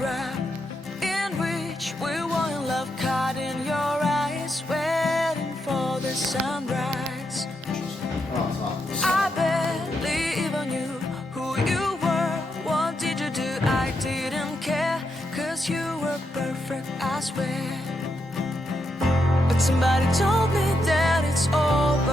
photograph in which we were in love, caught in your eyes, waiting for the sunrise. I barely even knew who you were. What did you do? I didn't care, 'cause you were perfect, I swear. But somebody told me that it's over.